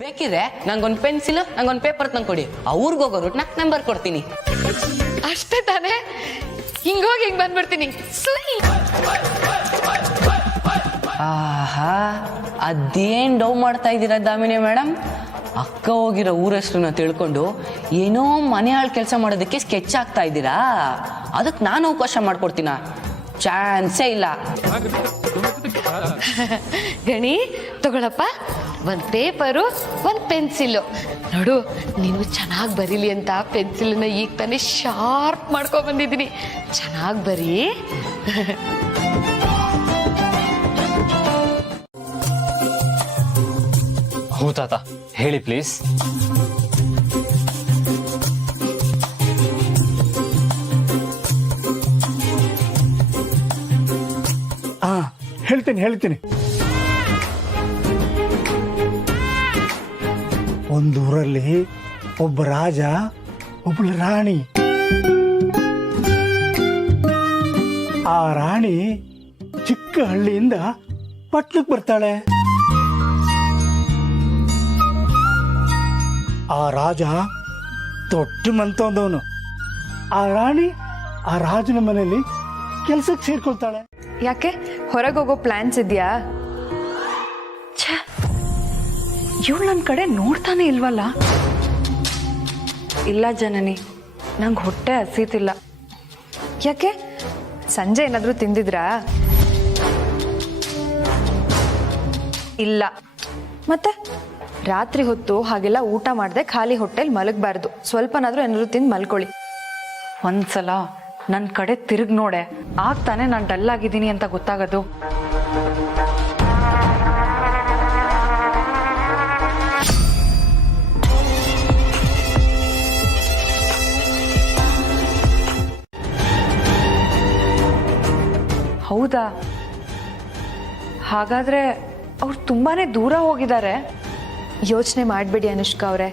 ಬೇಕಿದ್ರೆ ನಂಗೊಂದು ಪೆನ್ಸಿಲ್ ನಂಗೊಂದು ಪೇಪರ್ ತಂದ್ಕೊಡಿ, ಅವ್ರಿಗೆ ಹೋಗೋ ರೂಟ್ ನಾನು ಬರ್ಕೊಡ್ತೀನಿ. ಅಷ್ಟೇ ತಾನೇ? ಹಿಂಗೋಗಿ ಹಿಂಗ್ ಬಂದ್ಬಿಡ್ತೀನಿ. ಆಹಾ, ಅದೇನ್ ಡೌ ಮಾಡ್ತಾ ಇದ್ದೀರಾ ದಾಮಿನಿ ಮೇಡಮ್? ಅಕ್ಕ ಹೋಗಿರೋ ಊರಷ್ಟನ್ನ ತಿಳ್ಕೊಂಡು ಏನೋ ಮನೆ ಹಾಳು ಕೆಲಸ ಮಾಡೋದಕ್ಕೆ ಸ್ಕೆಚ್ ಆಗ್ತಾ ಇದ್ದೀರಾ? ಅದಕ್ಕೆ ನಾನು ಅವಕಾಶ ಮಾಡ್ಕೊಡ್ತೀನ? ಚಾನ್ಸೇ ಇಲ್ಲ. ಗಣಿ ತಗೊಳಪ್ಪ, ಒಂದು ಪೇಪರು ಒಂದು ಪೆನ್ಸಿಲ್ಲು. ನೋಡು, ನೀನು ಚೆನ್ನಾಗಿ ಬರೀಲಿ ಅಂತ ಪೆನ್ಸಿಲನ್ನ ಈಗ ತಾನೇ ಶಾರ್ಪ್ ಮಾಡ್ಕೊ ಬಂದಿದ್ದೀನಿ. ಚೆನ್ನಾಗಿ ಬರೀ. ಹೌ ತಾತ, ಹೇಳಿ ಪ್ಲೀಸ್. ಹೇಳ್ತೀನಿ. ಒಂದೂರಲ್ಲಿ ಒಬ್ಬ ರಾಜ, ಒಬ್ಬಳು ರಾಣಿ. ಆ ರಾಣಿ ಚಿಕ್ಕ ಹಳ್ಳಿಯಿಂದ ಪಟ್ಟಣಕ್ಕೆ ಬರ್ತಾಳೆ. ಆ ರಾಜ ದೊಡ್ಡ ಮಂತಂದವನು. ಆ ರಾಣಿ ಆ ರಾಜನ ಮನೆಯಲ್ಲಿ ಕೆಲ್ಸಕ್ಕೆ ಸೇರ್ಕೊಳ್ತಾಳೆ. ಯಾಕೆ ಹೊರಗೆ ಹೋಗೋ ಪ್ಲಾನ್ಸ್ ಇದೆಯಾ? ಇವಳು ನನ್ನ ಕಡೆ ನೋಡ್ತಾನೆ ಇಲ್ವಲ್ಲ. ಇಲ್ಲ ಜನನಿ, ನಂಗೆ ಹೊಟ್ಟೆ ಹಸೀತಿಲ್ಲ. ಯಾಕೆ ಸಂಜೆ ಏನಾದರೂ ತಿಂದಿದ್ರಾ? ಇಲ್ಲ. ಮತ್ತೆ ರಾತ್ರಿ ಹೊತ್ತು ಹಾಗೆಲ್ಲ ಊಟ ಮಾಡದೆ ಖಾಲಿ ಹೊಟ್ಟೆಲಿ ಮಲಗಬಾರ್ದು. ಸ್ವಲ್ಪನಾದ್ರೂ ಏನಾದ್ರು ತಿಂದು ಮಲ್ಕೊಳ್ಳಿ. ಒಂದ್ಸಲ ನನ್ನ ಕಡೆ ತಿರುಗಿ ನೋಡೆ, ಆಗ್ತಾನೆ ನಾನು ಡಲ್ ಆಗಿದ್ದೀನಿ ಅಂತ ಗೊತ್ತಾಗೋದು. ಹೌದಾ? ಹಾಗಾದ್ರೆ ಅವ್ರು ತುಂಬಾನೇ ದೂರ ಹೋಗಿದ್ದಾರೆ. ಯೋಚನೆ ಮಾಡಬೇಡಿ ಅನುಷ್ಕಾ ಅವರೇ,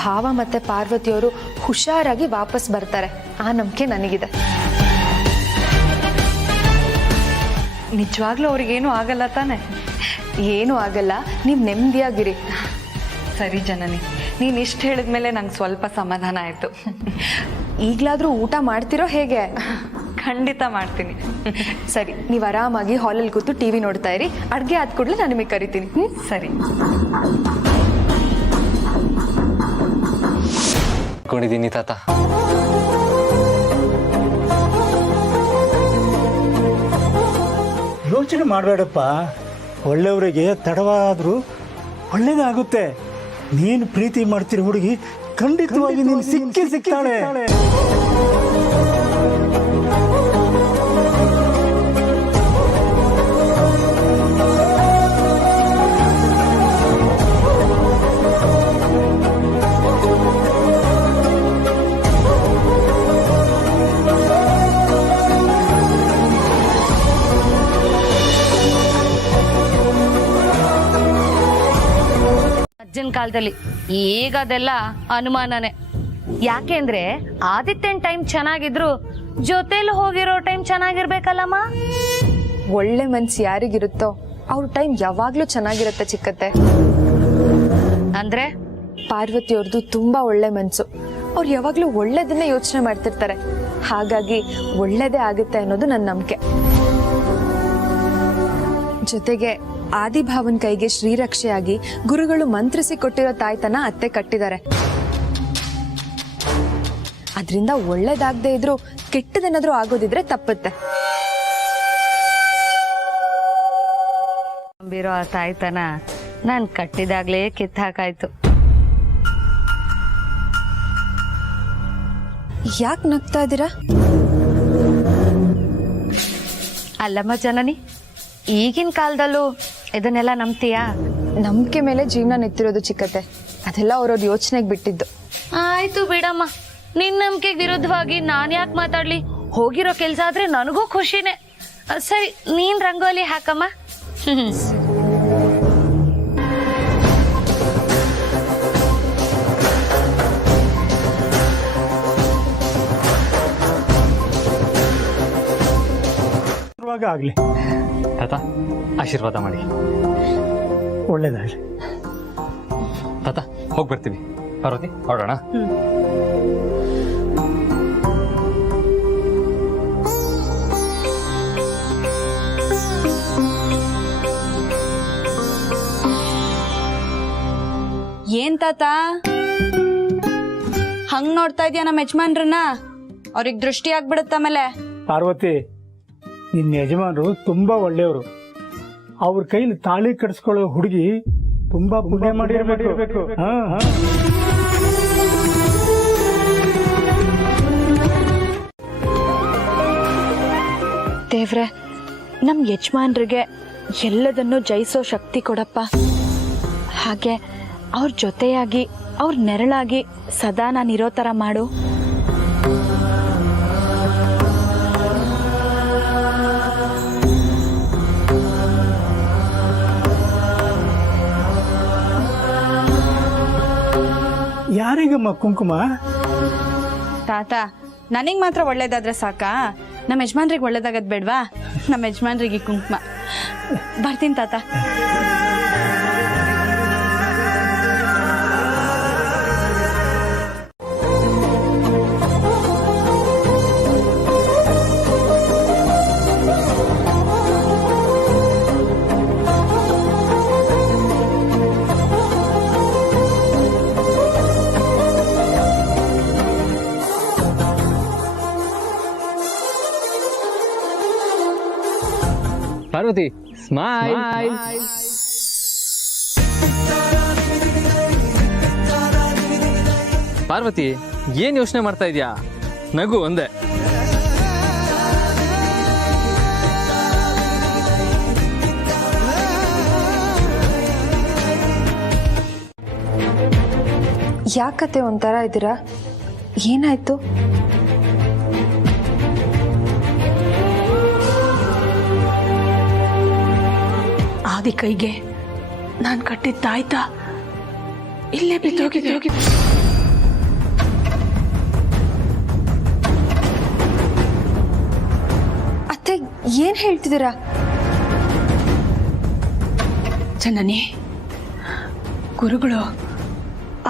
ಭಾವ ಮತ್ತು ಪಾರ್ವತಿಯವರು ಹುಷಾರಾಗಿ ವಾಪಸ್ ಬರ್ತಾರೆ. ಆ ನಂಬಿಕೆ ನನಗಿದೆ. ನಿಜವಾಗ್ಲೂ ಅವ್ರಿಗೇನು ಆಗಲ್ಲ ತಾನೆ? ಏನೂ ಆಗಲ್ಲ, ನೀವು ನೆಮ್ಮದಿಯಾಗಿರಿ. ಸರಿ ಜನನಿ, ನೀನು ಇಷ್ಟು ಹೇಳಿದ್ಮೇಲೆ ನಂಗೆ ಸ್ವಲ್ಪ ಸಮಾಧಾನ ಆಯಿತು. ಈಗಲಾದರೂ ಊಟ ಮಾಡ್ತಿರೋ ಹೇಗೆ? ಖಂಡಿತ ಮಾಡ್ತೀನಿ. ಸರಿ, ನೀವು ಆರಾಮಾಗಿ ಹಾಲಲ್ಲಿ ಕೂತು ಟಿವಿ ನೋಡ್ತಾ ಇರಿ. ಅಡುಗೆ ಆದ ಕೂಡಲೇ ನಾನು ನಿಮಗೆ ಕರಿತೀನಿ. ಸರಿ. ಕೊಂಡಿದ್ದೀನಿ ತಾತ. ಯೋಚನೆ ಮಾಡಬೇಡಪ್ಪ. ಒಳ್ಳೆಯವರಿಗೆ ತಡವಾದರೂ ಒಳ್ಳೇದಾಗುತ್ತೆ. ನೀನು ಪ್ರೀತಿ ಮಾಡ್ತಿರೋ ಹುಡುಗಿ ಖಂಡಿತವಾಗಿ ನೀನು ಸಿಗ್ತಾಳೆ. ಅಜ್ಜನ ಕಾಲದಲ್ಲಿ, ಈಗ ಅದೆಲ್ಲ ಅನುಮಾನನೇ. ಯಾಕೆಂದ್ರೆ ಆದಿತ್ಯನ ಟೈಮ್ ಚೆನ್ನಾಗಿದ್ರು ಜೊತೆಲಿ ಹೋಗಿರೋ ಟೈಮ್ ಚೆನ್ನಾಗಿರ್ಬೇಕಲ್ಲಮ್ಮ. ಒಳ್ಳೆ ಮನ್ಸು ಯಾರಿಗಿರುತ್ತೋ ಅವ್ರ ಟೈಮ್ ಯಾವಾಗ್ಲೂ ಚೆನ್ನಾಗಿರುತ್ತೆ ಚಿಕ್ಕತ್ತೆ. ಅಂದ್ರೆ ಪಾರ್ವತಿಯವ್ರದ್ದು ತುಂಬಾ ಒಳ್ಳೆ ಮನ್ಸು. ಅವ್ರು ಯಾವಾಗ್ಲೂ ಒಳ್ಳೇದನ್ನೇ ಯೋಚನೆ ಮಾಡ್ತಿರ್ತಾರೆ. ಹಾಗಾಗಿ ಒಳ್ಳೇದೇ ಆಗುತ್ತೆ ಅನ್ನೋದು ನನ್ನ ನಂಬಿಕೆ. ಜೊತೆಗೆ ಆದಿಭಾವನ್ ಕೈಗೆ ಶ್ರೀರಕ್ಷೆಯಾಗಿ ಗುರುಗಳು ಮಂತ್ರಿಸಿ ಕೊಟ್ಟಿರೋ ತಾಯ್ತನ ಅತ್ತೆ ಕಟ್ಟಿದ್ದಾರೆ. ಅದರಿಂದ ಒಳ್ಳೇದಾಗದೆ ಇದ್ರು ಕೆಟ್ಟದೇನಾದ್ರೂ ಆಗೋದಿದ್ರೆ ತಪ್ಪುತ್ತೆ. ಬಿರೋ ಆ ತಾಯ್ತನ ನಾನ್ ಕಟ್ಟಿದಾಗ್ಲೇ ಕಿತ್ತಾಕಾಯ್ತು. ಯಾಕೆ ನಗ್ತಾ ಇದ್ದೀರಾ? ಅಲ್ಲಮ್ಮ ಜನನಿ, ಈಗಿನ ಕಾಲದಲ್ಲೂ ಇದನ್ನೆಲ್ಲ ನಂಬ್ತೀಯಾ? ನಂಬಿಕೆ ಮೇಲೆ ಜೀವನ ನಿಂತಿರೋದು ಚಿಕ್ಕತ್ತೆ. ಅದೆಲ್ಲ ಅವ್ರವ್ರ ಯೋಚನೆಗೆ ಬಿಟ್ಟಿದ್ದು. ಆಯ್ತು ಬಿಡಮ್ಮ, ನಿನ್ ನಂಬಿಕೆಗೆ ವಿರುದ್ಧವಾಗಿ ನಾನ್ ಯಾಕೆ ಮಾತಾಡ್ಲಿ? ಹೋಗಿರೋ ಕೆಲ್ಸ ಆದ್ರೆ ನನಗೂ ಖುಷಿನೇ. ಸರಿ, ನೀನ್ ರಂಗೋಲಿ ಹಾಕಮ್ಮ. ಆಗಲಿ. ತಾತ, ಆಶೀರ್ವಾದ ಮಾಡಿ. ಒಳ್ಳೇದಾಗಲಿ. ತಾತ ಹೋಗಿ ಬರ್ತೀವಿ. ಪಾರ್ವತಿ ಹೊರಡೋಣ. ಏನ್ ತಾತ ಹಂಗ್ ನೋಡ್ತಾ ಇದೀಯ ನಮ್ಮ ಯಜಮಾನ್ರನ್ನ? ಅವ್ರಿಗೆ ದೃಷ್ಟಿ ಆಗ್ಬಿಡುತ್ತ ಆಮೇಲೆ. ಪಾರ್ವತಿ, ನಿನ್ನ ಯಜಮಾನರು ತುಂಬಾ ಒಳ್ಳೆಯವರು. ಅವ್ರ ಕೈಲಿ ತಾಳಿ ಕಟ್ಸ್ಕೊಳ್ಳೋ ಹುಡುಗಿ ತುಂಬಾ ಪುಣ್ಯ ಮಾಡಿರ್ಬೇಕು. ಹಾ ಹಾ. ದೇವ್ರೆ, ನಮ್ ಯಜಮಾನ್ರಿಗೆ ಎಲ್ಲದನ್ನು ಜಯಿಸೋ ಶಕ್ತಿ ಕೊಡಪ್ಪ. ಹಾಗೆ ಅವ್ರ ಜೊತೆಯಾಗಿ ಅವ್ರ ನೆರಳಾಗಿ ಸದಾ ನಾನು ಇರೋ ಥರ ಮಾಡು. ಯಾರಿಗಮ್ಮ ಕುಂಕುಮ? ತಾತ, ನನಗೆ ಮಾತ್ರ ಒಳ್ಳೇದಾದ್ರೆ ಸಾಕಾ? ನಮ್ಮ ಯಜಮಾನ್ರಿಗೆ ಒಳ್ಳೇದಾಗದ್ ಬೇಡ್ವಾ? ನಮ್ಮ ಯಜಮಾನ್ರಿಗೆ ಕುಂಕುಮ. ಬರ್ತೀನಿ ತಾತ. ಪಾರ್ವತಿ ಸ್ಮೈಲ್. ಪಾರ್ವತಿ ಏನ್ ಯೋಚನೆ ಮಾಡ್ತಾ ಇದೀಯಾ? ನಗು ಒಂದೇ. ಯಾಕತೆ ಒಂಥರ ಇದ್ದೀರಾ? ಏನಾಯ್ತು? ಆದಿ ಕೈಗೆ ನಾನು ಕಟ್ಟಿದ್ದ ತಾಯ್ತಾ ಇಲ್ಲೇ ಬಿದ್ದೋಗಿದೆ. ಅತ್ತೆ, ಏನ್ ಹೇಳ್ತಿದ್ದೀರಾ? ಜನನಿ, ಗುರುಗಳು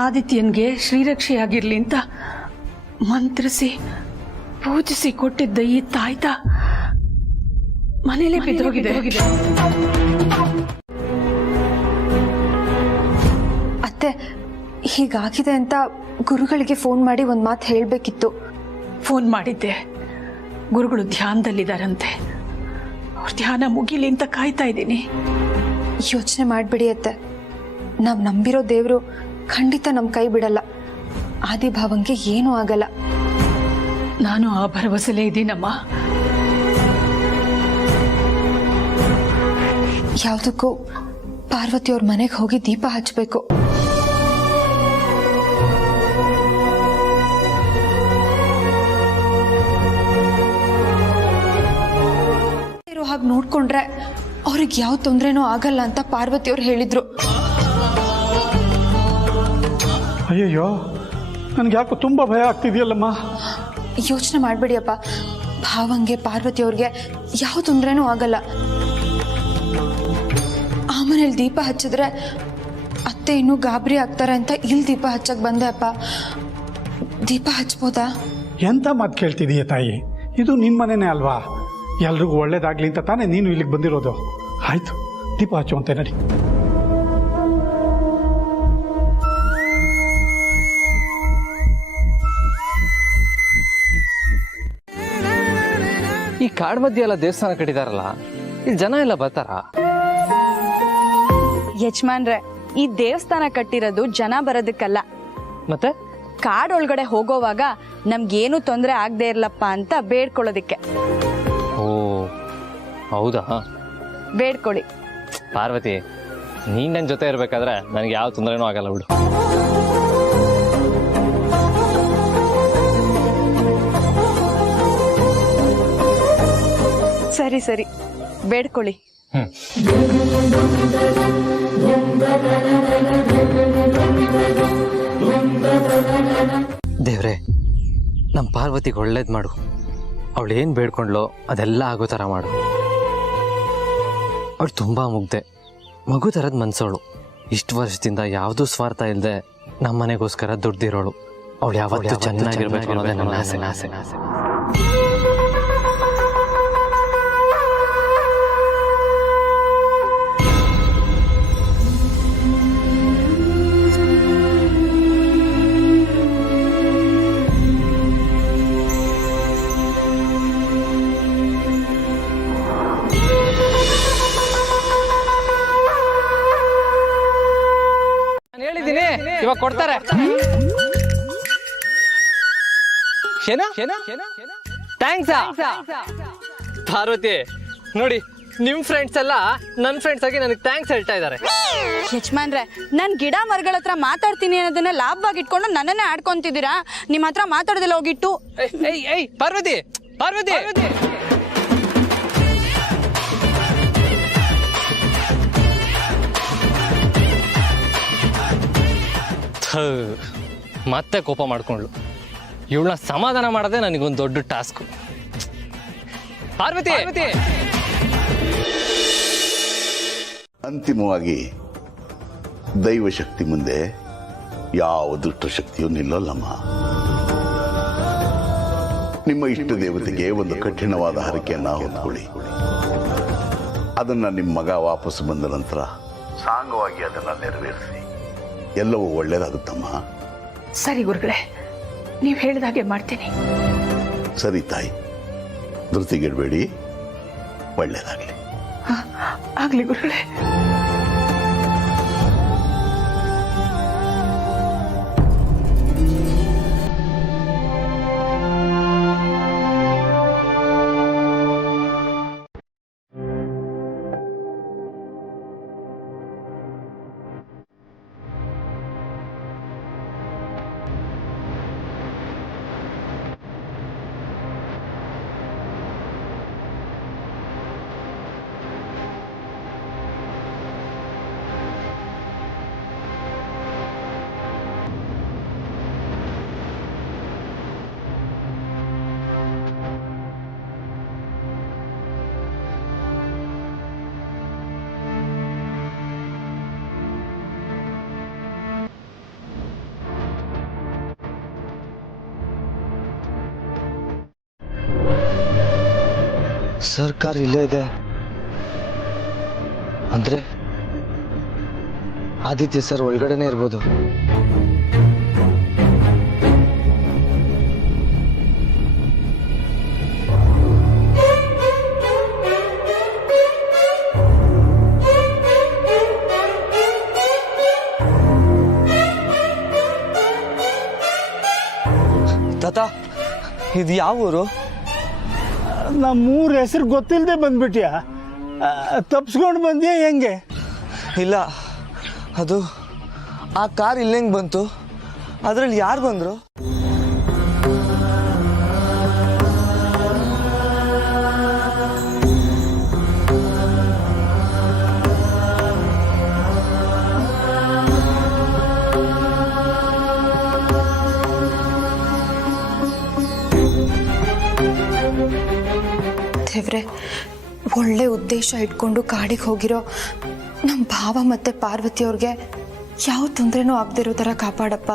ಆದಿತ್ಯನ್ಗೆ ಶ್ರೀರಕ್ಷೆಯಾಗಿರ್ಲಿ ಅಂತ ಮಂತ್ರಿಸಿ ಪೂಜಿಸಿ ಕೊಟ್ಟಿದ್ದ ಈ ತಾಯ್ತಾ ಮನೇಲೆ ಬಿದ್ದೋಗಿದೆ. ಅತ್ತೆ, ಹೀಗಾಗಿದೆ ಅಂತ ಗುರುಗಳಿಗೆ ಫೋನ್ ಮಾಡಿ ಒಂದ್ ಮಾತು ಹೇಳ್ಬೇಕಿತ್ತು. ಫೋನ್ ಮಾಡಿದ್ದೆ. ಗುರುಗಳು ಧ್ಯಾನದಲ್ಲಿದ್ದಾರಂತೆ. ಅವ್ರ ಧ್ಯಾನ ಮುಗಿಲಿ ಅಂತ ಕಾಯ್ತಾ ಇದ್ದೀನಿ. ಯೋಚನೆ ಮಾಡ್ಬಿಡಿ ಅತ್ತೆ. ನಾವ್ ನಂಬಿರೋ ದೇವ್ರು ಖಂಡಿತ ನಮ್ ಕೈ ಬಿಡಲ್ಲ. ಆದಿಭಾವಂಗೆ ಏನೂ ಆಗಲ್ಲ. ನಾನು ಆ ಭರವಸೆಲೇ ಇದ್ದೀನಮ್ಮ. ಯಾವ್ದಕ್ಕೂ ಪಾರ್ವತಿ ಅವ್ರ ಮನೆಗೆ ಹೋಗಿ ದೀಪ ಹಚ್ಚಬೇಕು. ಇರೋ ಹಾಗೆ ನೋಡ್ಕೊಂಡ್ರೆ ಅವ್ರಿಗೆ ಯಾವ ತೊಂದ್ರೆನೂ ಆಗಲ್ಲ ಅಂತ ಪಾರ್ವತಿ ಅವ್ರು ಹೇಳಿದ್ರು. ಅಯ್ಯಯ್ಯೋ, ನನ್ಗೆ ಯಾಕೋ ತುಂಬಾ ಭಯ ಆಗ್ತಿದೆಯಲ್ಲಮ್ಮ. ಯೋಚನೆ ಮಾಡ್ಬೇಡಿಯಪ್ಪ. ಭಾವಂಗೆ ಪಾರ್ವತಿ ಅವ್ರಿಗೆ ಯಾವ ತೊಂದ್ರೆನೂ ಆಗಲ್ಲ. ಆ ಮನೇಲಿ ದೀಪ ಹಚ್ಚಿದ್ರೆ ಅತ್ತೆ ಇನ್ನೂ ಗಾಬರಿ ಆಗ್ತಾರೆ ಅಂತ ಇಲ್ಲಿ ದೀಪ ಹಚ್ಚಕ್ ಬಂದೆ ಅಪ್ಪ. ದೀಪ ಹಚ್ಬೋದಾ? ಎಂತ ಮಾತು ಕೇಳ್ತಿದೀಯ ತಾಯಿ? ಇದು ನಿನ್ ಮನೆನೇ ಅಲ್ವಾ? ಎಲ್ರಿಗೂ ಒಳ್ಳೇದಾಗ್ಲಿ ಅಂತ ತಾನೇ ನೀನು ಇಲ್ಲಿಗೆ ಬಂದಿರೋದು. ಆಯ್ತು, ದೀಪ ಹಚ್ಚುವಂತೆ ನಡಿ. ಈ ಕಾಡ್ ಮಧ್ಯೆ ಎಲ್ಲ ದೇವಸ್ಥಾನ ಕಟ್ಟಿದಾರಲ್ಲ, ಇಲ್ಲಿ ಜನ ಎಲ್ಲ ಬರ್ತಾರ? ಯಜಮಾನ್ರೆ, ಈ ದೇವಸ್ಥಾನ ಕಟ್ಟಿರೋದು ಜನ ಬರೋದಕ್ಕಲ್ಲ, ಮತ್ತೆ ಕಾಡೊಳಗಡೆ ಹೋಗೋವಾಗ ನಮ್ಗೇನು ತೊಂದರೆ ಆಗದೆ ಇರ್ಲಪ್ಪ ಅಂತ ಬೇಡ್ಕೊಳ್ಳೋದಿಕ್ಕೆ. ಓ ಹೌದಾ? ಬೇಡ್ಕೊಳ್ಳಿ. ಪಾರ್ವತಿ, ನೀನ್ ನನ್ನ ಜೊತೆ ಇರ್ಬೇಕಾದ್ರೆ ನನಗೆ ಯಾವ ತೊಂದರೆನೂ ಆಗಲ್ಲ ಬಿಡು. ಸರಿ ಸರಿ, ಬೇಡ್ಕೊಳ್ಳಿ. ದೇವ್ರೆ, ನಮ್ಮ ಪಾರ್ವತಿಗೆ ಒಳ್ಳೇದ್ ಮಾಡು. ಅವಳು ಏನ್ ಬೇಡ್ಕೊಂಡ್ಲೋ ಅದೆಲ್ಲ ಆಗೋ ಥರ ಮಾಡು. ಅವಳು ತುಂಬಾ ಮುಗ್ದೆ, ಮಗು ಥರದ ಮನ್ಸೋಳು. ಇಷ್ಟು ವರ್ಷದಿಂದ ಯಾವುದೂ ಸ್ವಾರ್ಥ ಇಲ್ಲದೆ ನಮ್ಮ ಮನೆಗೋಸ್ಕರ ದುಡ್ದಿರೋಳು. ಅವಳು ಯಾವತ್ತೂ ಚೆನ್ನಾಗಿರ್ಬೇಕು ಅನ್ನೋದೇ ನನ್ನ ಆಸೆ ಆಸೆ ಆಸೆ. ಹೇಳಿದ್ದೀನಿ ಇವಾಗ ಕೊಡ್ತಾರೆ. ಥ್ಯಾಂಕ್ಸ್ ಪಾರ್ವತಿ. ನೋಡಿ ನಿಮ್ ಫ್ರೆಂಡ್ಸ್ ಎಲ್ಲ ನನ್ನ ಫ್ರೆಂಡ್ಸ್ ಆಗಿ ನನಗೆ ಥ್ಯಾಂಕ್ಸ್ ಹೇಳ್ತಾ ಇದ್ದಾರೆ. ಯಜಮಾನ್ರೆ, ನಾನು ಗಿಡ ಮರಗಳ ಹತ್ರ ಮಾತಾಡ್ತೀನಿ ಅನ್ನೋದನ್ನ ಲಾಭವಾಗಿ ಇಟ್ಕೊಂಡು ನನ್ನನ್ನೇ ಆಡ್ಕೊಂತಿದ್ದೀರಾ. ನಿಮ್ಮ ಹತ್ರ ಮಾತಾಡೋದಿಲ್ಲ ಹೋಗಿಟ್ಟು. ಪಾರ್ವತಿ ಪಾರ್ವತಿ ಮತ್ತೆ ಕೋಪ ಮಾಡ್ಕೊಂಡ್ಳು. ಇವಳನ್ನ ಸಮಾಧಾನ ಮಾಡೋದೇ ನನಗೊಂದು ದೊಡ್ಡ ಟಾಸ್ಕ್. ಪಾರ್ವತಿ ಅಂತಿಮವಾಗಿ ದೈವಶಕ್ತಿ ಮುಂದೆ ಯಾವ ದುಷ್ಟಶಕ್ತಿಯೂ ನಿಲ್ಲೋಲ್ಲಮ್ಮ. ನಿಮ್ಮ ಇಷ್ಟ ದೇವತೆಗೆ ಒಂದು ಕಠಿಣವಾದ ಹರಕೆಯನ್ನ ಹೊತ್ಕೊಳ್ಳಿ. ಅದನ್ನ ನಿಮ್ಮ ಮಗ ವಾಪಸ್ ಬಂದ ನಂತರ ಸಾಂಗವಾಗಿ ಅದನ್ನ ನೆರವೇರಿಸಿ. ಎಲ್ಲವೂ ಒಳ್ಳೇದಾಗುತ್ತಮ್ಮ. ಸರಿ ಗುರುಗಳೇ, ನೀವು ಹೇಳಿದಾಗೆ ಮಾಡ್ತೀನಿ. ಸರಿ ತಾಯಿ, ಧೃತಿಗೆಡಬೇಡಿ. ಒಳ್ಳೇದಾಗ್ಲಿ. ಆಗ್ಲಿ ಗುರುಗಳೇ. ಸರ್ಕಾರ ಇಲ್ಲೇ ಇದೆ ಅಂದ್ರೆ ಆದಿತ್ಯ ಸರ್ ಒಳಗಡೆನೆ ಇರ್ಬೋದು. ತಾತ, ಇದು ಯಾವ ಊರು? ನಮ್ಮೂರ ಹೆಸರು ಗೊತ್ತಿಲ್ಲದೆ ಬಂದ್ಬಿಟ್ಯಾ? ತಪ್ಸ್ಕೊಂಡು ಬಂದ್ಯಾ ಹೆಂಗೆ? ಇಲ್ಲ, ಅದು ಆ ಕಾರ್ ಇಲ್ಲೆಂಗೆ ಬಂತು? ಅದರಲ್ಲಿ ಯಾರು ಬಂದರು? ದೇವ್ರೆ, ಒಳ್ಳೆ ಉದ್ದೇಶ ಇಟ್ಕೊಂಡು ಕಾಡಿಗೆ ಹೋಗಿರೋ ನಮ್ಮ ಭಾವ ಮತ್ತು ಪಾರ್ವತಿಯವ್ರಿಗೆ ಯಾವ ತೊಂದರೆನೂ ಆಗದಿರೋ ಥರ ಕಾಪಾಡಪ್ಪ.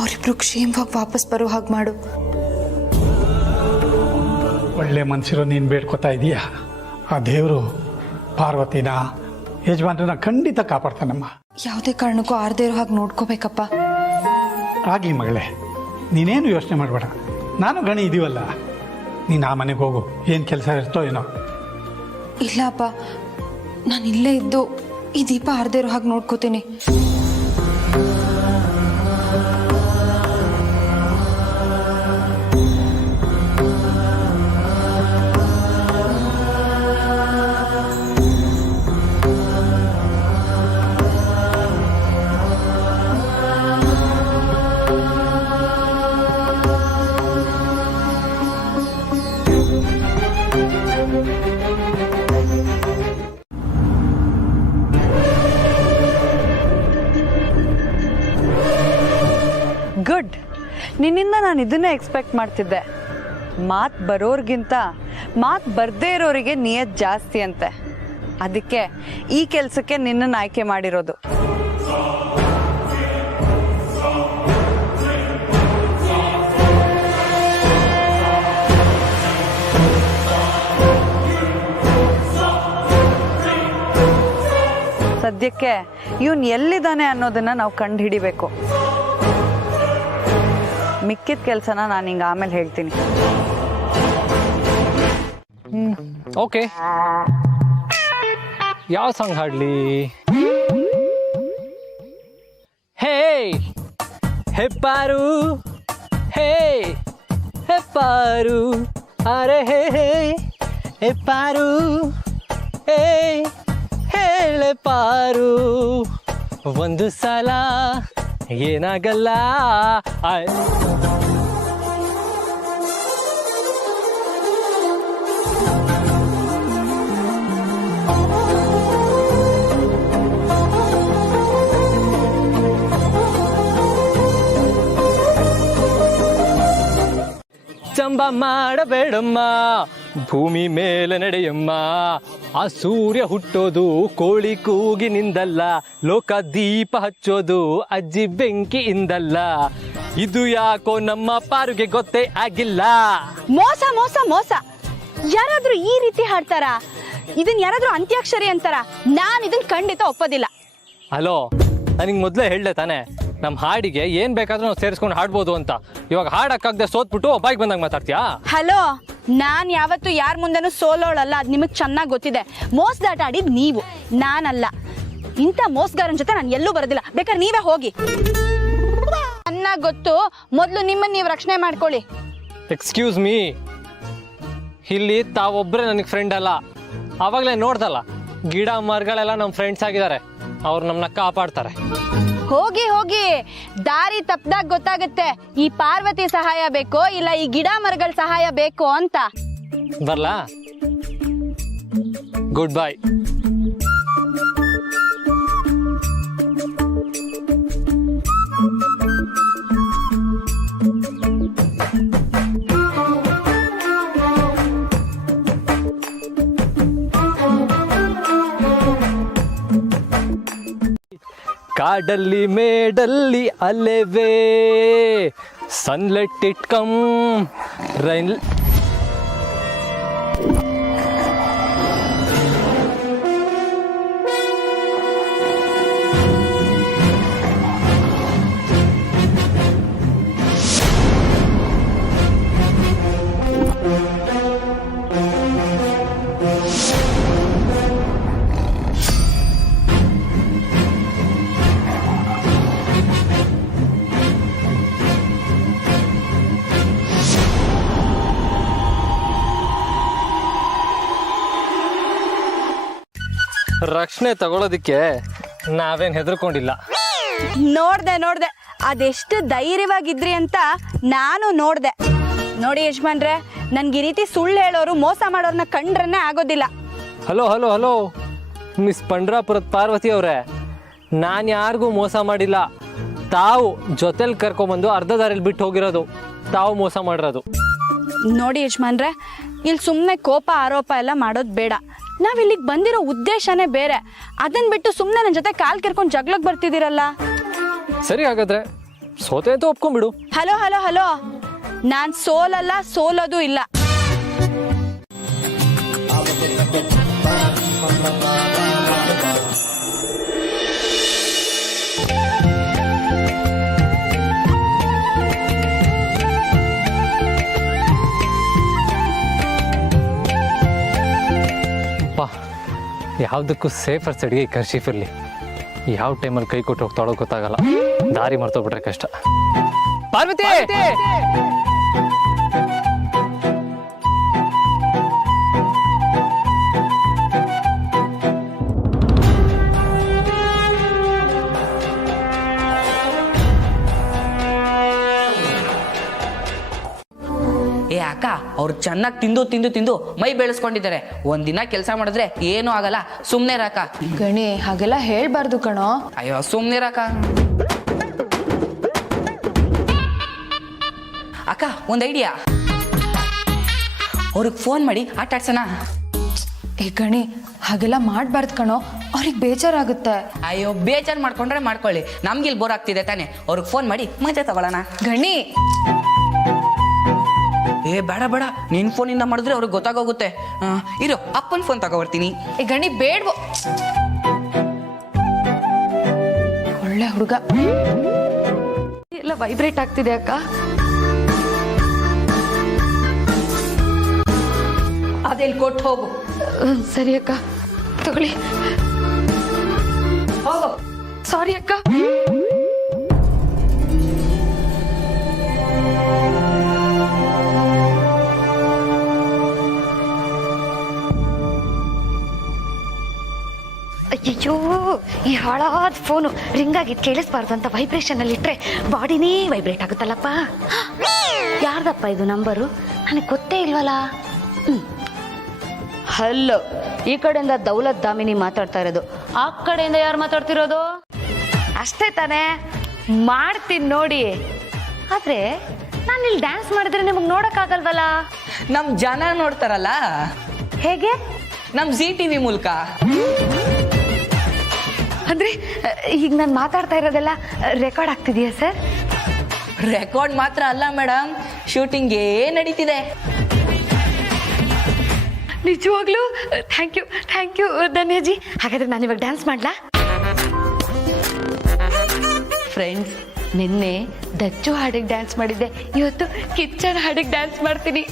ಅವರಿಬ್ರು ಕ್ಷೇಮವಾಗಿ ವಾಪಸ್ ಬರೋ ಹಾಗೆ ಮಾಡು. ಒಳ್ಳೆ ಮನ್ಸಿರೋ ನೀನು ಬೇಡ್ಕೊತಾ ಇದೀಯಾ? ಆ ದೇವರು ಪಾರ್ವತಿನ ಯಜಮಾನ್ರನ್ನ ಖಂಡಿತ ಕಾಪಾಡ್ತಾನಮ್ಮ. ಯಾವುದೇ ಕಾರಣಕ್ಕೂ ಆರದೇ ಇರೋ ಹಾಗೆ ನೋಡ್ಕೋಬೇಕಪ್ಪ. ಆಗಲಿ ಮಗಳೇ, ನೀನೇನು ಯೋಚನೆ ಮಾಡಬೇಡ. ನಾನು ಗಣಿ ಇದೀವಲ್ಲ, ನೀನು ಆ ಮನೆಗೆ ಹೋಗು. ಏನು ಕೆಲಸ ಇರ್ತೋ ಏನೋ. ಇಲ್ಲಪ್ಪ, ನಾನು ಇಲ್ಲೇ ಇದ್ದು ಈ ದೀಪ ಆರದೇ ಇರೋ ಹಾಗೆ ನೋಡ್ಕೋತೀನಿ. ಗುಡ್. ನಿನ್ನಿಂದ ನಾನು ಇದನ್ನೇ ಎಕ್ಸ್ಪೆಕ್ಟ್ ಮಾಡ್ತಿದ್ದೆ. ಮಾತು ಬರೋರ್ಗಿಂತ ಮಾತು ಬರ್ದೇ ಇರೋರಿಗೆ ನಿಯತ್ ಜಾಸ್ತಿ ಅಂತೆ. ಅದಕ್ಕೆ ಈ ಕೆಲಸಕ್ಕೆ ನಿನ್ನನ್ನು ಆಯ್ಕೆ ಮಾಡಿರೋದು. ಸದ್ಯಕ್ಕೆ ಇವನ್ ಎಲ್ಲಿದ್ದಾನೆ ಅನ್ನೋದನ್ನ ನಾವು ಕಂಡು ಹಿಡಿಬೇಕು. ಮಿಕ್ಕಿದ ಕೆಲಸನ ನಾನು ಹಿಂಗೆ ಆಮೇಲೆ ಹೇಳ್ತೀನಿ. ಓಕೆ, ಯಾವ ಸಾಂಗ್ ಹಾಡ್ಲಿ? ಹೇ ಹೆಪ್ಪಾರು, ಹೇ ಹೆಪ್ಪಾರು, ಅರೆ ಹೇ ಹೆಪ್ಪಾರು, ಹೇ ಹೇಳೆ ಪಾರು, ಒಂದು ಸಲ ಏನಾಗಲ್ಲ. ಚಂಬ ಮಾಡಬೇಡಮ್ಮ, ಭೂಮಿ ಮೇಲೆ ನಡೆಯಮ್ಮ, ಆ ಸೂರ್ಯ ಹುಟ್ಟೋದು ಕೋಳಿ ಕೂಗಿನಿಂದಲ್ಲ, ಲೋಕ ದೀಪ ಹಚ್ಚೋದು ಅಜ್ಜಿ ಬೆಂಕಿಯಿಂದಲ್ಲ, ಇದು ಯಾಕೋ ನಮ್ಮ ಪಾರುಗೆ ಗೊತ್ತೇ ಆಗಿಲ್ಲ. ಮೋಸ ಮೋಸ ಮೋಸ, ಯಾರಾದ್ರೂ ಈ ರೀತಿ ಹಾಡ್ತಾರ? ಇದನ್ ಯಾರಾದ್ರೂ ಅಂತ್ಯಾಕ್ಷರಿ ಅಂತಾರ? ನಾನ್ ಇದನ್ ಖಂಡಿತ ಒಪ್ಪೋದಿಲ್ಲ. ಹಲೋ, ನನಗೆ ಮೊದಲೇ ಹೇಳಲೆ ತಾನೆ ನಮ್ಮ ಹಾಡಿಗೆ ಏನ್ ಬೇಕಾದ್ರೂ ನಾವು ಸೇರಿಸ್ಕೊಂಡು ಹಾಡ್ಬೋದು ಅಂತ. ಇವಾಗ ಹಾಡಕ್ಕಾಗದೆ ಸೋತ್ಬಿಟ್ಟು ಬಾಯ್ಗೆ ಬಂದಾಗ ಮಾತಾಡ್ತೀಯಾ? ಹಲೋ, ನಾನ್ ಯಾವತ್ತು ಯಾರ ಮುಂದೆನೂ ಸೋಲೋಳಲ್ಲ, ಅದ್ ನಿಮಗ್ ಚೆನ್ನಾಗ್ ಗೊತ್ತಿದೆ. ಮೋಸದಾಟ ಆಡಿದ್ ನೀವು, ನಾನಲ್ಲ. ಇಂಥ ಮೋಸಗಾರನ ಜೊತೆ ನಾನು ಎಲ್ಲೂ ಬರೋದಿಲ್ಲ, ಬೇಕಾದ್ರೆ ನೀವೇ ಹೋಗಿ. ಚೆನ್ನಾಗ್ ಗೊತ್ತು, ಮೊದ್ಲು ನಿಮ್ಮನ್ನ ನೀವು ರಕ್ಷಣೆ ಮಾಡ್ಕೊಳ್ಳಿ. ಎಕ್ಸ್ಕ್ಯೂಸ್ ಮೀ, ಇಲ್ಲಿ ತಾವೊಬ್ಬರೇ ನನಗೆ ಫ್ರೆಂಡ್ ಅಲ್ಲ. ಆವಾಗಲೇ ನೋಡ್ದಲ್ಲ, ಗಿಡ ಮರಗಳೆಲ್ಲ ನಮ್ಮ ಫ್ರೆಂಡ್ಸ್ ಆಗಿದ್ದಾರೆ, ಅವ್ರು ನಮ್ಮನ್ನ ಕಾಪಾಡ್ತಾರೆ. ಹೋಗಿ ಹೋಗಿ, ದಾರಿ ತಪ್ಪದಾಗ ಗೊತ್ತಾಗುತ್ತೆ ಈ ಪಾರ್ವತಿ ಸಹಾಯ ಬೇಕೋ ಇಲ್ಲ ಈ ಗಿಡ ಮರಗಳ ಸಹಾಯ ಬೇಕೋ ಅಂತ. ಬರ್ಲಾ? Good bye. ಕಾಡಲ್ಲಿ ಮೇಡಲ್ಲಿ ಅಲೆವೇ, ಸನ್ಲೆಟ್ ಇಟ್ ಕಮ್ ರೈನ್. ರಕ್ಷಣೆ ತಗೊಳ್ಳೋದಿಕ್ಕೆ ನಾವೇನ್ ಹೆದರ್ಕೊಂಡಿಲ್ಲ. ನೋಡ್ದೆ ಅದೆಷ್ಟು ಧೈರ್ಯವಾಗಿದ್ರಿ ಅಂತ ನಾನು ನೋಡ್ದೆ. ನೋಡಿ ಯಜಮಾನ್ರೆ, ನನ್ಗೆ ಈ ರೀತಿ ಸುಳ್ಳು ಹೇಳೋರು ಮೋಸ ಮಾಡೋರ್ನ ಕಂಡ್ರನ್ನೇ ಆಗೋದಿಲ್ಲ. ಹಲೋ ಹಲೋ ಹಲೋ ಮಿಸ್ ಪಂಡ್ರಾಪುರದ ಪಾರ್ವತಿ ಅವರೇ, ನಾನು ಯಾರಿಗೂ ಮೋಸ ಮಾಡಿಲ್ಲ. ತಾವು ಜೊತೆಲಿ ಕರ್ಕೊಂಬಂದು ಅರ್ಧ ದಾರಿಲಿ ಬಿಟ್ಟು ಹೋಗಿರೋದು, ತಾವು ಮೋಸ ಮಾಡಿರೋದು. ನೋಡಿ ಯಜಮಾನ್ರೆ, ಇಲ್ಲಿ ಸುಮ್ಮನೆ ಕೋಪ ಆರೋಪ ಎಲ್ಲ ಮಾಡೋದು ಬೇಡ. ನಾವಿಲ್ಲಿಗೆ ಬಂದಿರೋ ಉದ್ದೇಶನೇ ಬೇರೆ. ಅದನ್ನ ಬಿಟ್ಟು ಸುಮ್ಮನೆ ನನ್ನ ಜೊತೆ ಕಾಲ್ ಕೆರ್ಕೊಂಡು ಜಗಳಕ್ಕೆ ಬರ್ತಿದ್ದೀರಲ್ಲ. ಸರಿ, ಹಾಗಾದ್ರೆ ಸೋತೆ ಅಂತ ಒಪ್ಕೊಂಡ್ಬಿಡು. ಹಲೋ ಹಲೋ ಹಲೋ, ನಾನ್ ಸೋಲಲ್ಲ, ಸೋಲೋದು ಇಲ್ಲ. ಯಾವುದಕ್ಕೂ ಸೇಫರ್ ಸೈಡ್ಗೆ ಕರ್ಶೀಫ್ ಇರಲಿ. ಯಾವ ಟೈಮಲ್ಲಿ ಕೈ ಕೊಟ್ಟು ಹೋಗ್ತಾಳೋ ಗೊತ್ತಾಗಲ್ಲ, ದಾರಿ ಮರ್ತೋಗ್ಬಿಟ್ರೆ ಕಷ್ಟ. ಪಾರ್ವತಿ, ಏ ಅಕ್ಕ, ಅವ್ರು ಚೆನ್ನಾಗಿ ತಿಂದು ತಿಂದು ತಿಂದು ಮೈ ಬೆಳೆಸ್ಕೊಂಡಿದ್ದಾರೆ. ಒಂದಿನ ಕೆಲಸ ಮಾಡಿದ್ರೆ ಏನೂ ಆಗಲ್ಲ, ಸುಮ್ನೆ ರಾಕ. ಗಣಿ, ಹಾಗೆಲ್ಲ ಹೇಳ್ಬಾರ್ದು ಕಣೋ. ಅಯ್ಯೋ ಸುಮ್ನೆ ರಾಕ. ಅಕ್ಕ, ಒಂದು ಐಡಿಯಾ. ಅವ್ರಿಗೆ ಫೋನ್ ಮಾಡಿ ಆಟ ಆಡ್ಸೋಣ. ಏ ಗಣಿ, ಹಾಗೆಲ್ಲ ಮಾಡ್ಬಾರ್ದು ಕಣೋ, ಅವ್ರಿಗೆ ಬೇಜಾರಾಗುತ್ತೆ. ಅಯ್ಯೋ ಬೇಜಾರು ಮಾಡ್ಕೊಂಡ್ರೆ ಮಾಡ್ಕೊಳ್ಳಿ, ನಮ್ಗೆ ಇಲ್ಲಿ ಬೋರ್ ಆಗ್ತಿದೆ ತಾನೆ, ಅವ್ರಿಗೆ ಫೋನ್ ಮಾಡಿ ಮಜಾ ತಗೊಳ್ಳೋಣ. ಗಣಿ, ಏ ಬೇಡ ಬೇಡ, ನಿನ್ ಫೋನಿಂದ ಮಾಡಿದ್ರೆ ಅವ್ರಿಗೆ ಗೊತ್ತಾಗೋಗುತ್ತೆ. ಇರು ಅಪ್ಪನ ಫೋನ್ ತಗೊಬರ್ತೀನಿ. ಏ ಗಣಿ ಬೇಡ್ವೋ, ಒಳ್ಳೆ ಹುಡುಗ. ಎಲ್ಲ ವೈಬ್ರೇಟ್ ಆಗ್ತಿದೆ ಅಕ್ಕ. ಅದೆಲ್ಲಿ ಕೊಟ್ಟು ಹೋಗು. ಸರಿ ಅಕ್ಕ, ತಗೊಳ್ಳಿ. ಹೋಗು. ಸಾರಿ ಅಕ್ಕ. ಅಯ್ಯೋ, ಈ ಹಾಳಾದ ಫೋನು ರಿಂಗ್ ಆಗಿದ್ದು ಕೇಳಿಸ್ಬಾರ್ದು ಅಂತ ವೈಬ್ರೇಷನ್ ಅಲ್ಲಿ ಇಟ್ರೆ ಬಾಡಿನೇ ವೈಬ್ರೇಟ್ ಆಗುತ್ತಲ್ಲಪ್ಪ. ಯಾರ್ದಪ್ಪ ಇದು ನಂಬರು? ನನಗೆ ಗೊತ್ತೇ ಇಲ್ವಲ್ಲ. ಹಲೋ, ಈ ಕಡೆಯಿಂದ ದೌಲತ್ ದಾಮಿನಿ ಮಾತಾಡ್ತಾ ಇರೋದು. ಆ ಕಡೆಯಿಂದ ಯಾರು ಮಾತಾಡ್ತಿರೋದು? ಅಷ್ಟೇ ತಾನೇ, ಮಾಡ್ತೀನಿ ನೋಡಿ. ಆದ್ರೆ ನಾನು ಇಲ್ಲಿ ಡ್ಯಾನ್ಸ್ ಮಾಡಿದ್ರೆ ನಿಮಗೆ ನೋಡಕ್ಕಾಗಲ್ವಲ್ಲ. ನಮ್ ಜನ ನೋಡ್ತಾರಲ್ಲ. ಹೇಗೆ? ನಮ್ ZTV ಮೂಲಕ. ಅಂದ್ರೆ ಈಗ ನಾನು ಮಾತಾಡ್ತಾ ಇರೋದೆಲ್ಲ ರೆಕಾರ್ಡ್ ಆಗ್ತಿದೆಯಾ ಸರ್? ರೆಕಾರ್ಡ್ ಮಾತ್ರ ಅಲ್ಲ ಮೇಡಮ್, ಶೂಟಿಂಗ್ ನಡೀತಿದೆ. ನಿಜವಾಗ್ಲೂ ಥ್ಯಾಂಕ್ ಯು ಧನ್ಯಜಿ. ಹಾಗಾದ್ರೆ ನಾನು ಇವಾಗ ಡ್ಯಾನ್ಸ್ ಮಾಡ್ಲಾ? ಫ್ರೆಂಡ್ಸ್, ನಿನ್ನೆ ದಚ್ಚು ಹಾಡಿಗೆ ಡ್ಯಾನ್ಸ್ ಮಾಡಿದ್ದೆ, ಇವತ್ತು ಕಿಚ್ಚನ ಹಾಡಿಗೆ ಡ್ಯಾನ್ಸ್ ಮಾಡ್ತೀನಿ.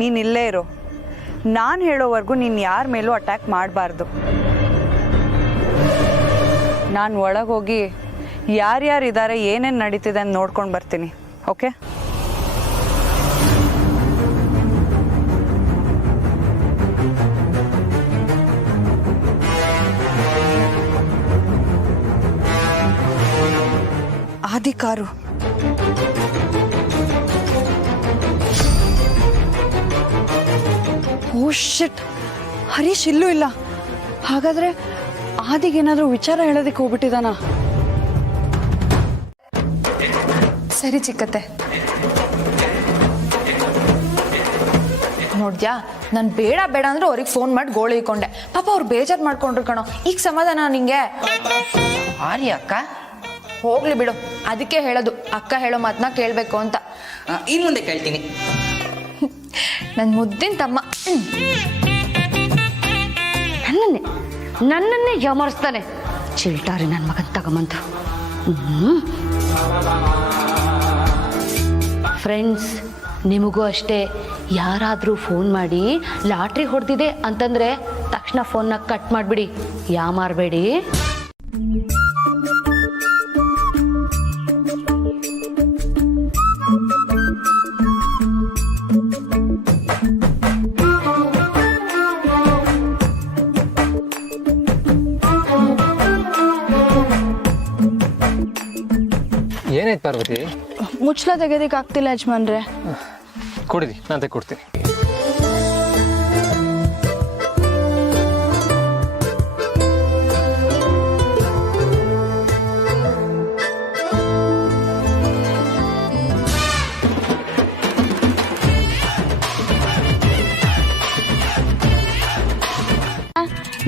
ನೀನು ಇಲ್ಲೇ ಇರೋ. ನಾನು ಹೇಳೋವರೆಗೂ ನೀನು ಯಾರ ಮೇಲೂ ಅಟ್ಯಾಕ್ ಮಾಡಬಾರ್ದು. ನಾನು ಒಳಗೋಗಿ ಯಾರ್ಯಾರಿದ್ದಾರೆ, ಏನೇನು ನಡೀತಿದೆ ಅಂತ ನೋಡ್ಕೊಂಡು ಬರ್ತೀನಿ. ಓಕೆ? ಆದಿ ಕಾರು. ಓ ಶಿಟ್, ಹರೀಶ್ ಇಲ್ಲೂ ಇಲ್ಲ. ಹಾಗಾದ್ರೆ ಆದಿಗೇನಾದ್ರೂ ವಿಚಾರ ಹೇಳೋದಕ್ಕೆ ಹೋಗ್ಬಿಟ್ಟಿದಾನ? ಸರಿ ಚಿಕ್ಕತ್ತೆ. ನೋಡ್ದ್ಯಾ, ನಾನು ಬೇಡ ಅಂದ್ರೆ ಅವ್ರಿಗೆ ಫೋನ್ ಮಾಡಿ ಗೋಳು ಇಕ್ಕೊಂಡೆ. ಪಾಪ ಅವ್ರು ಬೇಜಾರು ಮಾಡ್ಕೊಂಡ್ರು ಕಣೋ. ಈಗ ಸಮಾಧಾನ ನಿಂಗೆ? ಆರ್ಯ ಅಕ್ಕ ಹೋಗ್ಲಿ ಬಿಡು, ಅದಕ್ಕೆ ಹೇಳೋದು ಅಕ್ಕ ಹೇಳೋ ಮಾತನ್ನ ಕೇಳಬೇಕು ಅಂತ. ಇನ್ ಮುಂದೆ ಕೇಳ್ತೀನಿ. ನನ್ನ ಮುದ್ದಿನ ತಮ್ಮ ನನ್ನನ್ನೇ ಯಾಮರಿಸ್ತಾನೆ. ಚಿಲ್ಟಾರಿ ನನ್ನ ಮಗನ್ ತಗೊಂಬಂತು. ಫ್ರೆಂಡ್ಸ್, ನಿಮಗೂ ಅಷ್ಟೇ, ಯಾರಾದರೂ ಫೋನ್ ಮಾಡಿ ಲಾಟ್ರಿ ಹೊಡೆದಿದೆ ಅಂತಂದ್ರೆ ತಕ್ಷಣ ಫೋನ್ನ ಕಟ್ ಮಾಡಿಬಿಡಿ, ಯಾಮಾರಬೇಡಿ. ಏನಾಯ್ತು ಪಾರ್ವತಿ? ಮುಚ್ಚಳ ತೆಗೆದಕ್ಕೆ ಆಗ್ತಿಲ್ಲ ಯಜಮಾನ್ರೆ. ಕೊಡಿರಿ, ನಾನು ತೆಗೆದುಕೊಡ್ತೀನಿ.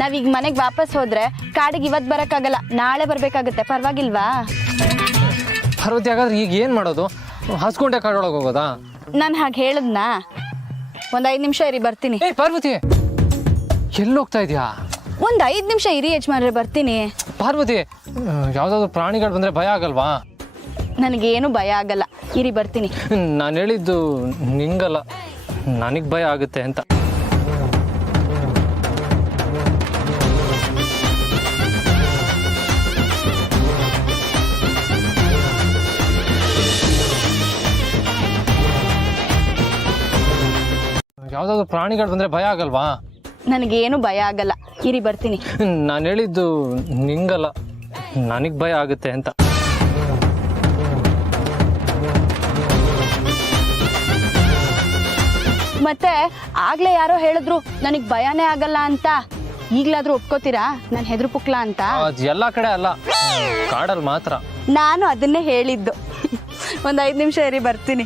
ನಾವೀಗ ಮನೆಗೆ ವಾಪಸ್ ಹೋದ್ರೆ ಕಾಡಿಗೆ ಇವತ್ತು ಬರೋಕ್ಕಾಗಲ್ಲ, ನಾಳೆ ಬರ್ಬೇಕಾಗತ್ತೆ. ಪರವಾಗಿಲ್ವಾ? ಪಾರ್ವತಿ, ಹಾಗಾದ್ರೆ ಈಗ ಏನು ಮಾಡೋದು? ಹಸ್ಕೊಂಡೆ ಕಾಡೊಳಗೆ ಹೋಗೋದಾ? ನಾನು ಹಾಗೆ ಹೇಳದ್ನಾ? ಒಂದು 5 ನಿಮಿಷ ಇರಿ, ಬರ್ತೀನಿ. ಏ ಪಾರ್ವತಿ, ಎಲ್ಲಿ ಹೋಗ್ತಾ ಇದೆಯಾ? ಒಂದು 5 ನಿಮಿಷ ಇರಿ ಯಜಮಾನ್ರೆ, ಬರ್ತೀನಿ. ಪಾರ್ವತಿ, ಯಾವುದಾದ್ರು ಪ್ರಾಣಿಗಳು ಬಂದರೆ ಭಯ ಆಗಲ್ವಾ? ನನಗೇನು ಭಯ ಆಗಲ್ಲ, ಇರಿ ಬರ್ತೀನಿ. ನಾನು ಹೇಳಿದ್ದು ನಿಂಗಲ್ಲ, ನನಗೆ ಭಯ ಆಗುತ್ತೆ ಅಂತ. ಯಾವುದಾದ್ರು ಪ್ರಾಣಿಗಳು ಬಂದರೆ ಭಯ ಆಗಲ್ವಾ? ನನಗೇನು ಭಯ ಆಗಲ್ಲ, ಇರಿ ಬರ್ತೀನಿ. ನಾನು ಹೇಳಿದ್ದು ನಿಂಗಲ್ಲ, ನನಗೆ ಭಯ ಆಗುತ್ತೆ ಅಂತ. ಮತ್ತೆ ಆಗ್ಲೇ ಯಾರೋ ಹೇಳಿದ್ರು ನನಗೆ ಭಯನೇ ಆಗಲ್ಲ ಅಂತ. ಈಗ್ಲಾದ್ರೂ ಒಪ್ಕೋತೀರಾ ನಾನು ಹೆದ್ರು ಪುಕ್ಲ ಅಂತ? ಅದು ಎಲ್ಲ ಕಡೆ ಅಲ್ಲ, ಕಾಡಲ್ಲಿ ಮಾತ್ರ. ನಾನು ಅದನ್ನೇ ಹೇಳಿದ್ದು. ಒಂದು 5 ನಿಮಿಷ ಇರಿ, ಬರ್ತೀನಿ.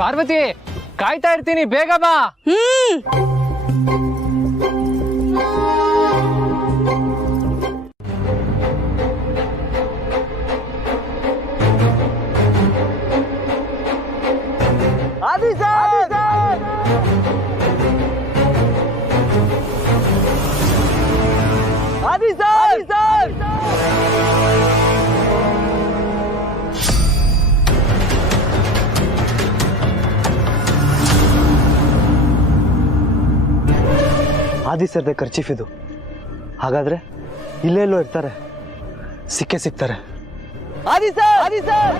ಪಾರ್ವತಿ, ಕಾಯ್ತಾ ಇರ್ತೀನಿ, ಬೇಗ ಬಾ. ಆದಿ ಸರ್ದೆ ಖರ್ಚೀಫ್ ಇದು. ಹಾಗಾದ್ರೆ ಇಲ್ಲೆಲ್ಲೋ ಇರ್ತಾರೆ, ಸಿಕ್ಕೇ ಸಿಗ್ತಾರೆ. ಆದಿ ಸರ್, ಆದಿ ಸರ್.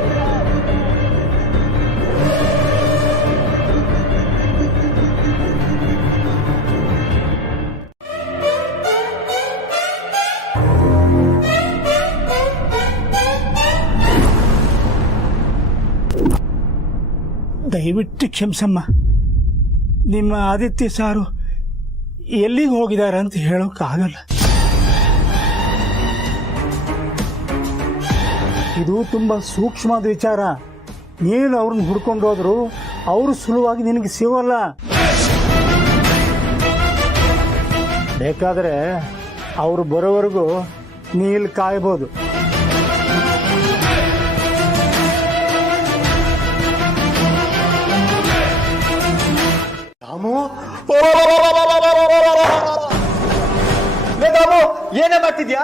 ದಯವಿಟ್ಟು ಕ್ಷಮಿಸಮ್ಮ. ನಿಮ್ಮ ಆದಿತ್ಯ ಸಾರು ಎಲ್ಲಿಗೆ ಹೋಗಿದ್ದಾರೆ ಅಂತ ಹೇಳೋಕ್ಕಾಗಲ್ಲ. ಇದು ತುಂಬ ಸೂಕ್ಷ್ಮವಾದ ವಿಚಾರ. ನೀನು ಅವ್ರನ್ನ ಹುಡ್ಕೊಂಡು ಹೋದ್ರು ಅವರು ಸುಲಭವಾಗಿ ನಿನಗೆ ಸಿಗೋಲ್ಲ. ಬೇಕಾದರೆ ಅವರು ಬರೋವರೆಗೂ ನೀ ಇಲ್ಲಿ ಕಾಯ್ಬೋದು. ಏನೇ ಮಾಡ್ತಿದ್ಯಾ?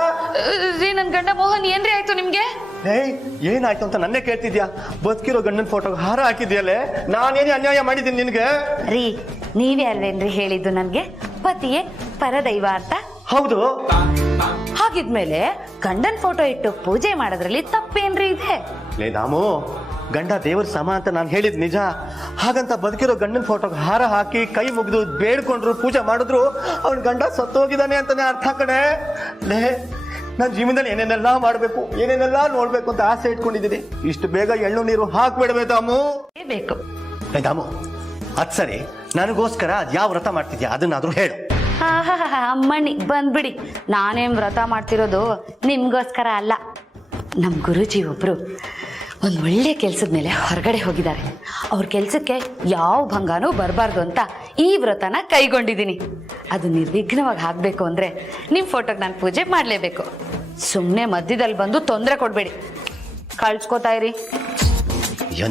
ರೀ, ನನ್ ಗಂಡ ಮೋಹನ್ ಏನ್ರಿ ಆಯ್ತು ನಿಮ್ಗೆ? ಏನಾಯ್ತು ಅಂತ ನನ್ನೇ ಕೇಳ್ತಿದ್ಯಾ? ಬದುಕಿರೋ ಗಂಡನ ಫೋಟೋ ಹಾರ ಹಾಕಿದ್ಯಲ್ಲೇ, ನಾನೇನೇ ಅನ್ಯಾಯ ಮಾಡಿದ್ದೀನಿ ನಿನ್ಗೆ? ರೀ, ನೀವೇ ಅಲ್ವೇನ್ರಿ ಹೇಳಿದ್ದು ನನ್ಗೆ ಪತಿಯೇ ಪರದೈವ ಅಂತ? ಹೌದು. ಹಾಗಿದ್ಮೇಲೆ ಗಂಡನ್ ಫೋಟೋ ಇಟ್ಟು ಪೂಜೆ ಮಾಡೋದ್ರಲ್ಲಿ ತಪ್ಪೇನ್ರಿ ಇದೆ? ದಾಮು, ಗಂಡ ದೇವರ ಸಮ ಅಂತ ನಾನು ಹೇಳಿದ್ ನಿಜ. ಹಾಗಂತ ಬದುಕಿರೋ ಗಂಡನ ಫೋಟೋಗೆ ಹಾರ ಹಾಕಿ ಕೈ ಮುಗಿದು ಬೇಡ್ಕೊಂಡ್ರು, ಪೂಜೆ ಮಾಡಿದ್ರು ಅವನ ಗಂಡ ಸತ್ತೋಗಿದ್ದಾನೆ ಅಂತಾನೆ ಅರ್ಥ ಕಣೆ. ನನ್ನ ಜೀವನದಲ್ಲಿ ಏನೇನೆಲ್ಲ ಮಾಡಬೇಕು, ಏನೇನೆಲ್ಲ ನೋಡ್ಬೇಕು ಅಂತ ಆಸೆ ಇಟ್ಕೊಂಡಿದ್ದೀನಿ. ಇಷ್ಟು ಬೇಗ ಎಳ್ಳು ನೀರು ಹಾಕ್ಬಿಡ್ಬೇಕು ದಾಮು. ಬೇಕು ದಾಮು, ಅದ್ ಸರಿ, ನನಗೋಸ್ಕರ ಅದ್ ಯಾವ ವ್ರತ ಮಾಡ್ತಿದ್ಯಾ ಅದನ್ನಾದ್ರೂ ಹೇಳು. ಅಮ್ಮಣ್ಣಿ ಬಂದ್ಬಿಡಿ. ನಾನೇನ್ ವ್ರತ ಮಾಡ್ತಿರೋದು ನಿಮ್ಗೋಸ್ಕರ ಅಲ್ಲ. ನಮ್ ಗುರುಜಿ ಒಬ್ರು ಒಂದ್ ಒಳ್ಳೆ ಕೆಲ್ಸದ ಮೇಲೆ ಹೊರಗಡೆ ಹೋಗಿದ್ದಾರೆ. ಅವ್ರ ಕೆಲ್ಸಕ್ಕೆ ಯಾವ ಭಂಗನೂ ಬರಬಾರ್ದು ಅಂತ ಈ ವ್ರತನ ಕೈಗೊಂಡಿದ್ದೀನಿ. ಅದು ನಿರ್ವಿಘ್ನವಾಗಿ ಆಗ್ಬೇಕು ಅಂದ್ರೆ ನಿಮ್ ಫೋಟೋಗೆ ನಾನು ಪೂಜೆ ಮಾಡ್ಲೇಬೇಕು. ಸುಮ್ಮನೆ ಮಧ್ಯದಲ್ಲಿ ಬಂದು ತೊಂದರೆ ಕೊಡ್ಬೇಡಿ, ಕಳ್ಸ್ಕೊತಾ ಇರಿ.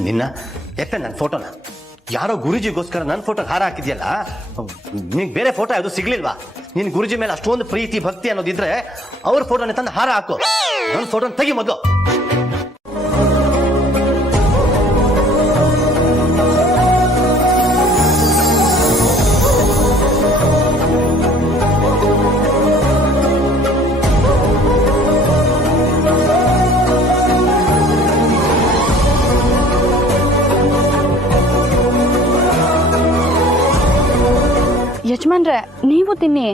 ನಿನ್ನ ಎತ್ತ ನನ್ನ ಫೋಟೋನ ಯಾರೋ ಗುರುಜಿಗೋಸ್ಕರ ನನ್ನ ಫೋಟೋ ಹಾರ ಹಾಕಿದ್ಯಲ್ಲ, ನಿನ್ಗೆ ಬೇರೆ ಫೋಟೋ ಯಾವುದು ಸಿಗ್ಲಿಲ್ವಾ? ನಿನ್ ಗುರುಜಿ ಮೇಲೆ ಅಷ್ಟೊಂದು ಪ್ರೀತಿ ಭಕ್ತಿ ಅನ್ನೋದಿದ್ರೆ ಅವ್ರ ಫೋಟೋನ ತಂದು ಹಾರ ಹಾಕು. ನನ್ನ ಫೋಟೋನ ತೆಗಿ ಮೊದಲು. ಯಜಮಾನ್ರೆ, ನೀವು ತಿನ್ನಿ.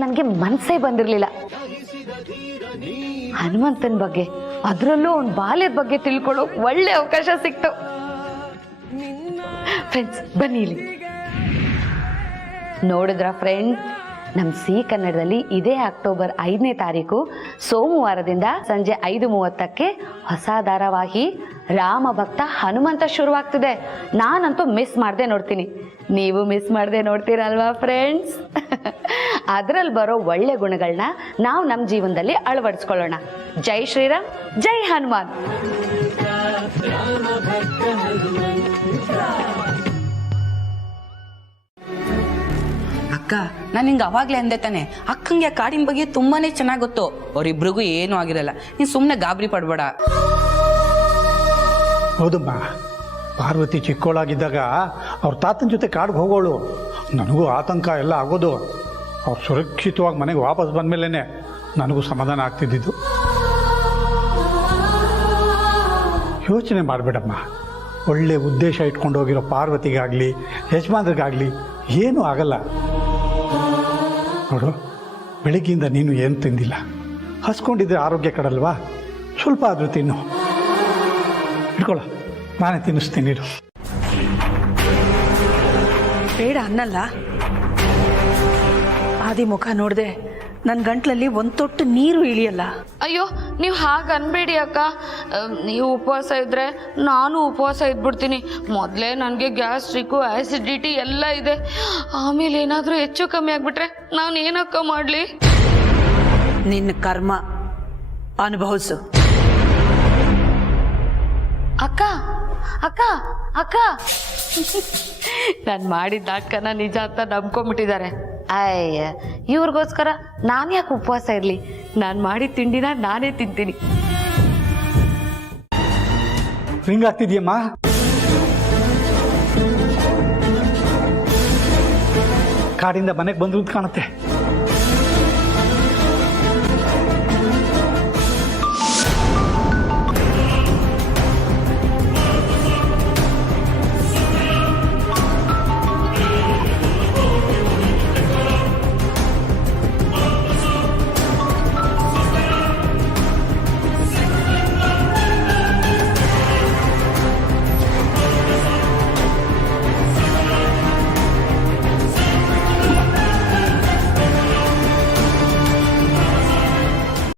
ನನಗೆ ಮನಸ್ಸೇ ಬಂದಿರಲಿಲ್ಲ ಹನುಮಂತನ ಬಗ್ಗೆ, ಅದರಲ್ಲೂ ಅವ್ನ ಬಾಲ್ಯದ ಬಗ್ಗೆ ತಿಳ್ಕೊಳ್ಳೋ ಒಳ್ಳೆ ಅವಕಾಶ ಸಿಕ್ತು. ಫ್ರೆಂಡ್ಸ್, ಬನ್ನಿ ಇಲ್ಲಿ. ನೋಡಿದ್ರ ಫ್ರೆಂಡ್, ನಮ್ಮ ಸಿ ಕನ್ನಡದಲ್ಲಿ ಇದೇ ಅಕ್ಟೋಬರ್ 5ನೇ ತಾರೀಕು ಸೋಮವಾರದಿಂದ ಸಂಜೆ 5:30ಕ್ಕೆ ಹೊಸ ಧಾರಾವಾಹಿ ರಾಮ ಭಕ್ತ ಹನುಮಂತ ಶುರುವಾಗ್ತಿದೆ. ನಾನಂತೂ ಮಿಸ್ ಮಾಡದೆ ನೋಡ್ತೀನಿ. ನೀವು ಮಿಸ್ ಮಾಡದೆ ನೋಡ್ತೀರಲ್ವಾ ಫ್ರೆಂಡ್ಸ್? ಅದರಲ್ಲಿ ಬರೋ ಒಳ್ಳೆ ಗುಣಗಳನ್ನ ನಾವು ನಮ್ಮ ಜೀವನದಲ್ಲಿ ಅಳವಡಿಸ್ಕೊಳ್ಳೋಣ. ಜೈ ಶ್ರೀರಾಮ್, ಜೈ ಹನುಮಾನ್. ಅಕ್ಕ, ನಾನು ಹಿಂಗೆ ಅವಾಗ್ಲೇ ಅಂದೆ ತಾನೆ, ಅಕ್ಕಂಗೆ ಕಾಡಿನ ಬಗ್ಗೆ ತುಂಬಾನೇ ಚೆನ್ನಾಗಿ ಗೊತ್ತು. ಅವ್ರಿಬ್ರಿಗೂ ಏನೂ ಆಗಿರಲ್ಲ, ನೀನ್ ಸುಮ್ಮನೆ ಗಾಬರಿ ಪಡ್ಬೇಡ. ಹೌದಮ್ಮ, ಪಾರ್ವತಿ ಚಿಕ್ಕವಳಾಗಿದ್ದಾಗ ಅವ್ರ ತಾತನ ಜೊತೆ ಕಾಡಿಗೆ ಹೋಗೋಳು. ನನಗೂ ಆತಂಕ ಎಲ್ಲ ಆಗೋದು. ಅವ್ರು ಸುರಕ್ಷಿತವಾಗಿ ಮನೆಗೆ ವಾಪಸ್ ಬಂದಮೇಲೆ ನನಗೂ ಸಮಾಧಾನ ಆಗ್ತಿದ್ದಿದ್ದು. ಯೋಚನೆ ಮಾಡಬೇಡಮ್ಮ, ಒಳ್ಳೆ ಉದ್ದೇಶ ಇಟ್ಕೊಂಡು ಹೋಗಿರೋ ಪಾರ್ವತಿಗಾಗಲಿ ಯಜಮಾನ್ರಿಗಾಗಲಿ ಏನೂ ಆಗಲ್ಲ. ನೋಡು, ಬೆಳಿಗ್ಗೆಯಿಂದ ನೀನು ಏನು ತಿಂದಿಲ್ಲ. ಹಸ್ಕೊಂಡಿದ್ರೆ ಆರೋಗ್ಯ ಕಡಲ್ವಾ? ಸ್ವಲ್ಪ ಆದರೂ ತಿನ್ನು. ಇಟ್ಕೊಳ್ಳ, ನಾನೇ ತಿನ್ನಿಸ್ತೀನಿ ಇರು. ಬೇಡ ಅನ್ನಲ್ಲ. ಆದಿ ಮುಖ ನೋಡ್ದೆ ನನ್ನ ಗಂಟ್ಲಲ್ಲಿ ಒಂದು ತೊಟ್ಟು ನೀರು ಇಳಿಯಲ್ಲ. ಅಯ್ಯೋ ನೀವು ಹಾಗೆ ಅನ್ಬೇಡಿ ಅಕ್ಕ. ನೀವು ಉಪವಾಸ ಇದ್ರೆ ನಾನು ಉಪವಾಸ ಇದ್ಬಿಡ್ತೀನಿ. ಮೊದಲೇ ನನಗೆ ಗ್ಯಾಸ್ಟ್ರಿಕ್ಕು ಆ್ಯಸಿಡಿಟಿ ಎಲ್ಲ ಇದೆ. ಆಮೇಲೆ ಏನಾದರೂ ಹೆಚ್ಚು ಕಮ್ಮಿ ಆಗಿಬಿಟ್ರೆ ನಾನು ಏನಕ್ಕ ಮಾಡಲಿ? ನಿನ್ನ ಕರ್ಮ ಅನುಭವಿಸು. ಅಕ್ಕ ಅಕ್ಕ ಅಕ್ಕ ನಾನು ಮಾಡಿದ ನಾಟಕನ ನಿಜ ಅಂತ ನಂಬ್ಕೊಂಡ್ಬಿಟ್ಟಿದ್ದಾರೆ. ಅಯ್ಯ, ಇವ್ರಿಗೋಸ್ಕರ ನಾನು ಯಾಕೆ ಉಪವಾಸ ಇರಲಿ? ನಾನು ಮಾಡಿದ ತಿಂಡಿನ ನಾನೇ ತಿಂತೀನಿ. ರಿಂಗ್ ಆಗ್ತಿದ್ಯಮ್ಮ? ಕಾಡಿಂದ ಮನೆಗೆ ಬಂದ್ರು ಅಂತ ಕಾಣುತ್ತೆ.